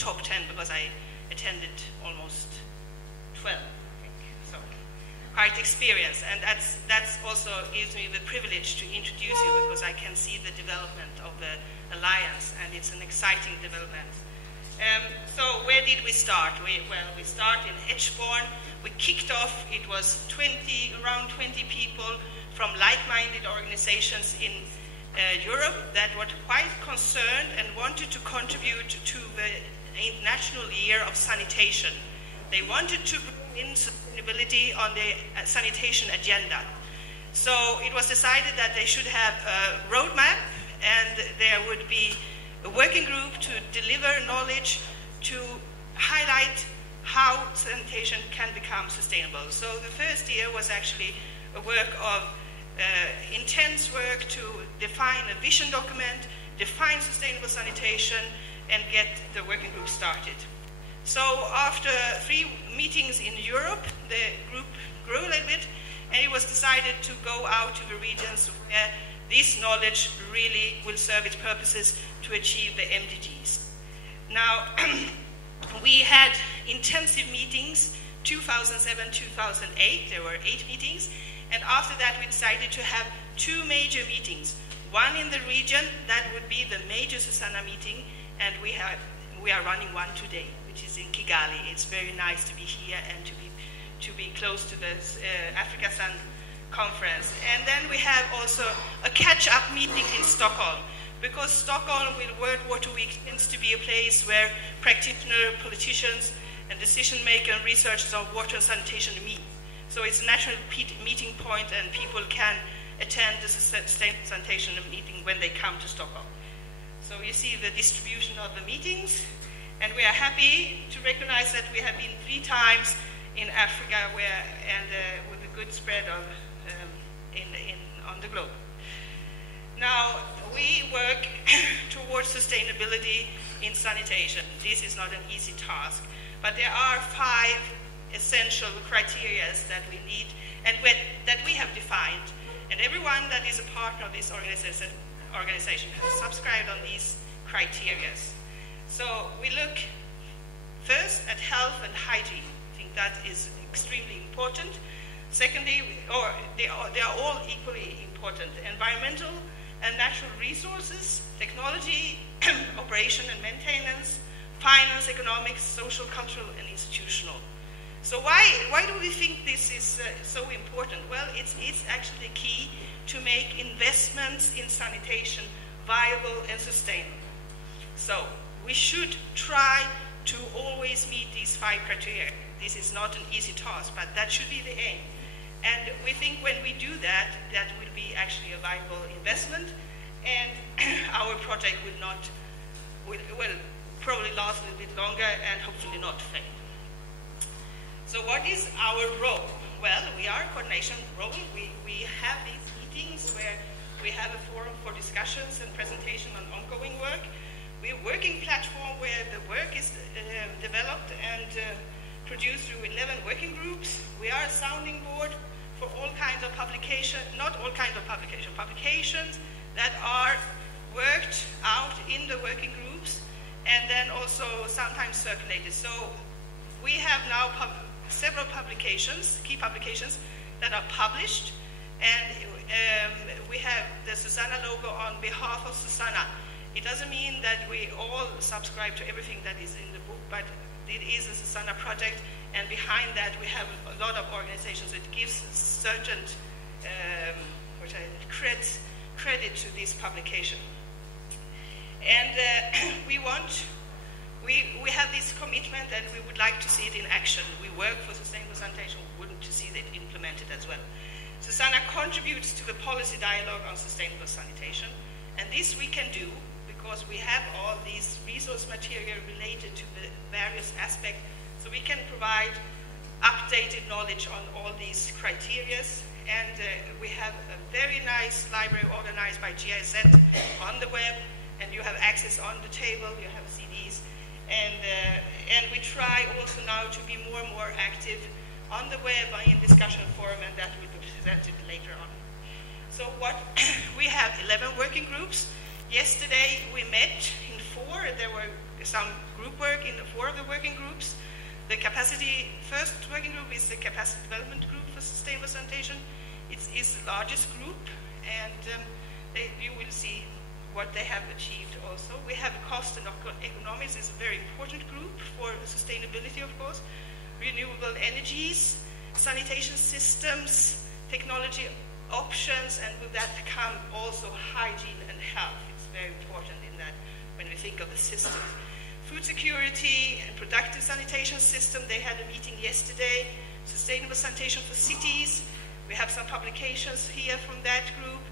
top 10 because I attended almost 12, I think. So quite experienced, and that's also gives me the privilege to introduce you because I can see the development of the alliance, and it's an exciting development. So where did we start? We started in Edgeborn. We kicked off. It was around 20 people from like-minded organizations in Europe that were quite concerned and wanted to contribute to the International Year of Sanitation. They wanted to bring in sustainability on the sanitation agenda. So it was decided that they should have a roadmap, and there would be a working group to deliver knowledge to highlight how sanitation can become sustainable. So the first year was actually a work of intense work to define a vision document, define sustainable sanitation, and get the working group started. So after 3 meetings in Europe, the group grew a little bit, and it was decided to go out to the regions where this knowledge really will serve its purposes to achieve the MDGs. Now, we had intensive meetings, 2007-2008, there were 8 meetings, and after that we decided to have 2 major meetings. One in the region, that would be the major SuSanA meeting, and we are running one today, which is in Kigali. It's very nice to be here and to be close to the Africa Sun conference. And then we have also a catch-up meeting in Stockholm, because Stockholm with World War II Week tends to be a place where practitioners, politicians, and decision-makers and researchers on water and sanitation meet. So it's a national meeting point, and people can attend the sustainable sanitation meeting when they come to Stockholm. So you see the distribution of the meetings, and we are happy to recognize that we have been 3 times in Africa with a good spread of on the globe. Now, we work towards sustainability in sanitation. This is not an easy task, but there are 5 essential criteria that we need and that we have defined, and everyone that is a partner of this organization has subscribed on these criteria. So we look first at health and hygiene. I think that is extremely important. Secondly, they are all equally important. Environmental and natural resources, technology, operation and maintenance, finance, economics, social, cultural, and institutional. So why do we think this is so important? Well, it's actually key to make investments in sanitation viable and sustainable. So we should try to always meet these 5 criteria. This is not an easy task, but that should be the aim. And we think when we do that, that will be actually a viable investment, and our project will probably last a little bit longer and hopefully not fail. So what is our role? Well, we are a coordination role. We have these meetings where we have a forum for discussions and presentation on ongoing work. We're a working platform where the work is developed and produced through 11 working groups. We are a sounding board for all kinds of publications, not all kinds of publications that are worked out in the working groups and then also sometimes circulated. So we have now several publications, key publications, that are published, and we have the SuSanA logo on behalf of SuSanA. It doesn't mean that we all subscribe to everything that is in the book, but it is a SuSanA project, and behind that we have a lot of organizations. It gives certain credit to this publication. And we have this commitment, and we would like to see it in action. We work for sustainable sanitation. We want to see it implemented as well. SuSanA contributes to the policy dialogue on sustainable sanitation, and this we can do because we have all these resource material related to the various aspects, so we can provide updated knowledge on all these criteria. And we have a very nice library organized by GIZ on the web, and you have access on the table, you have CDs, and we try also now to be more and more active on the web in discussion forum, and that will be presented later on. So we have 11 working groups. Yesterday we met in 4. There were some group work in 4 of the working groups. The first working group is the capacity development group for sustainable sanitation. It's the largest group, and you will see what they have achieved also. We have cost and economics is a very important group for sustainability, of course. Renewable energies, sanitation systems, technology options, and with that come also hygiene and health. It's very important in that when we think of the system. Food security and productive sanitation system, they had a meeting yesterday. Sustainable sanitation for cities. We have some publications here from that group.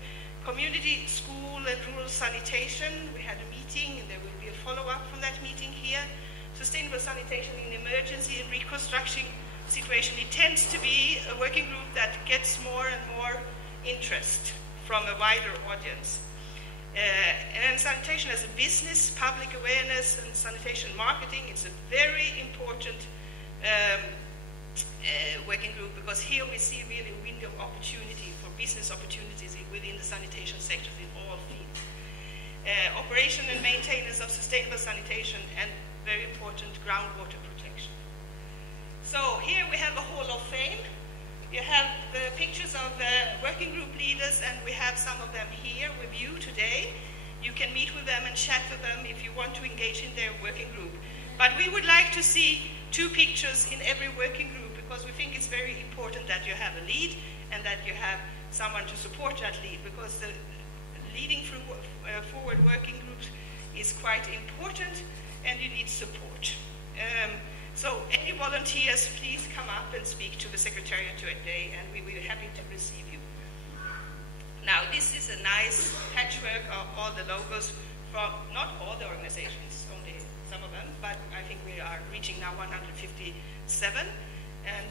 Community, school, and rural sanitation. We had a meeting, and there will be a follow-up from that meeting here. Sustainable sanitation in emergency and reconstruction situation. It tends to be a working group that gets more and more interest from a wider audience. And sanitation as a business, public awareness, and sanitation marketing, it's a very important working group, because here we see really a window of opportunity for business opportunities within the sanitation sectors in all fields. Operation and maintenance of sustainable sanitation, and very important groundwater protection. So here we have a Hall of Fame. You have the pictures of the working group leaders, and we have some of them here with you today. You can meet with them and chat with them if you want to engage in their working group. But we would like to see 2 pictures in every working group, because we think it's very important that you have a lead and that you have someone to support that lead, because the leading through forward working groups is quite important, and you need support. So any volunteers, please come up and speak to the Secretariat today, and we will be happy to receive you. Now, this is a nice patchwork of all the logos from, not all the organizations, only some of them, but I think we are reaching now 157. And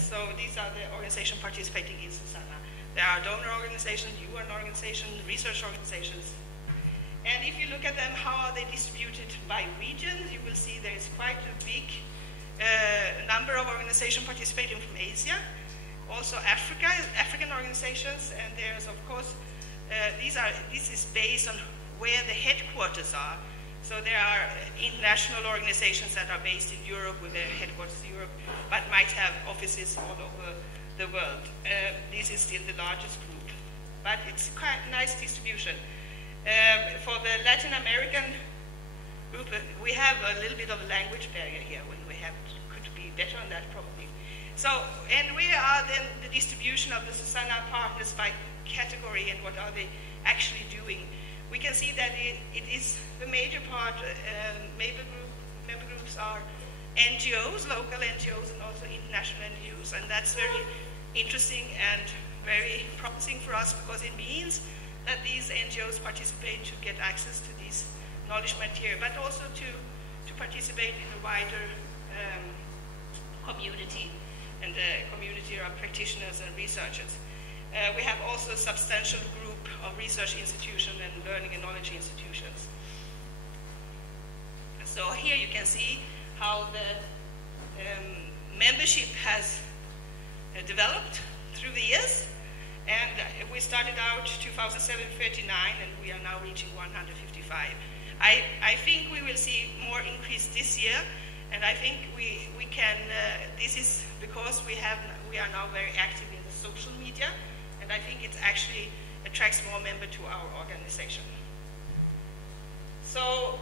so these are the organizations participating in SuSanA. There are donor organizations, UN organizations, research organizations. And if you look at them, how are they distributed by regions, you will see there is quite a big number of organizations participating from Asia, also African organizations, and there's of course, this is based on where the headquarters are. So there are international organizations that are based in Europe with their headquarters in Europe, but might have offices all over the world. This is still the largest group, but it's quite a nice distribution. For the Latin American group, we have a little bit of a language barrier here, when we could be better on that probably. So, and we are then the distribution of the SuSanA partners by category and what are they actually doing. We can see that it is the major part, member groups are NGOs, local NGOs, and also international NGOs, and that's very interesting and very promising for us, because it means that these NGOs participate to get access to this knowledge material, but also to participate in a wider community, and the community of practitioners and researchers. We have also a substantial group of research institutions and learning and knowledge institutions. So here you can see how the membership has developed through the years. And we started out 2007, 39, and we are now reaching 155. I think we will see more increase this year, and I think we can, this is because we are now very active in the social media, and I think it actually attracts more members to our organization. So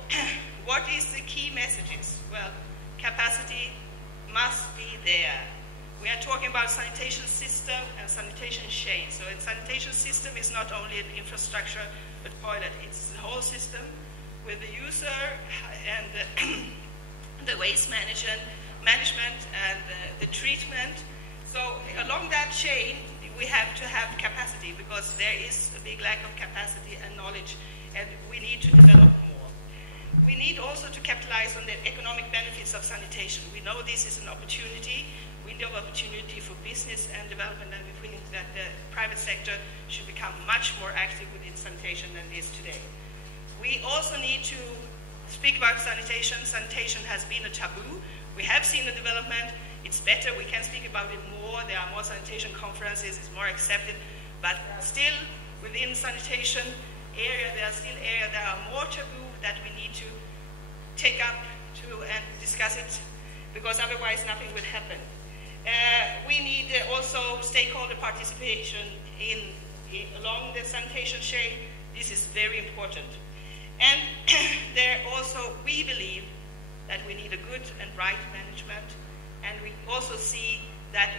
what is the key messages? Well, capacity must be there. We are talking about sanitation system and sanitation chain. So a sanitation system is not only an infrastructure, a toilet, it's the whole system with the user and the waste management and the treatment. So along that chain, we have to have capacity, because there is a big lack of capacity and knowledge, and we need to develop more. We need also to capitalize on the economic benefits of sanitation. We know this is an opportunity, window of opportunity for business and development, and we think that the private sector should become much more active within sanitation than it is today. We also need to speak about sanitation. Sanitation has been a taboo. We have seen the development. It's better. We can speak about it more. There are more sanitation conferences. It's more accepted. But still, within sanitation area, there are still areas that are more taboo that we need to take up and discuss it, because otherwise nothing will happen. We need also stakeholder participation along the sanitation chain. This is very important. And there also, we believe that we need a good and right management, and we also see that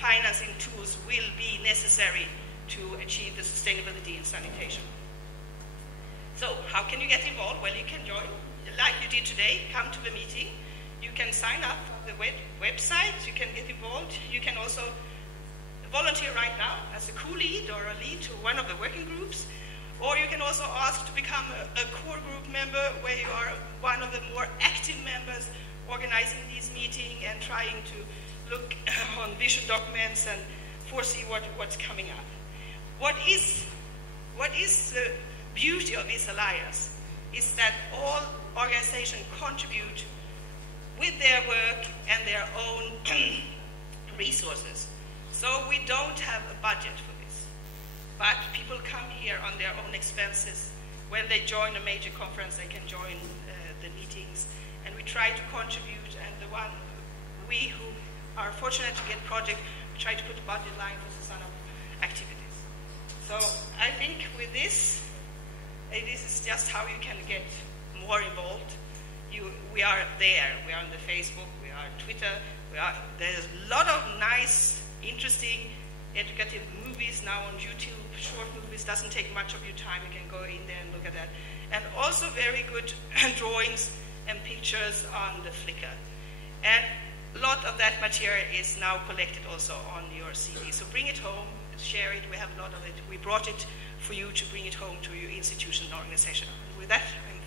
financing tools will be necessary to achieve the sustainability in sanitation. So how can you get involved? Well, you can join, like you did today, come to the meeting. You can sign up on the website, you can get involved. You can also volunteer right now as a co-lead or a lead to one of the working groups. Or you can also ask to become a core group member, where you are one of the more active members organizing these meetings and trying to look on vision documents and foresee what's coming up. What is the beauty of this alliance is that all organizations contribute with their work and their own resources. So we don't have a budget for this, but people come here on their own expenses. When they join a major conference, they can join the meetings, and we try to contribute. And we who are fortunate to get project, we try to put a budget line for SuSanA activities. So I think with this is just how you can get more involved. We are there. We are on the Facebook. We are on Twitter. There's a lot of nice, interesting, educative movies now on YouTube. Short movies, doesn't take much of your time. You can go in there and look at that. And also very good drawings and pictures on the Flickr. And a lot of that material is now collected also on your CD. So bring it home, share it. We have a lot of it. We brought it for you to bring it home to your institution and organization. And with that, I'm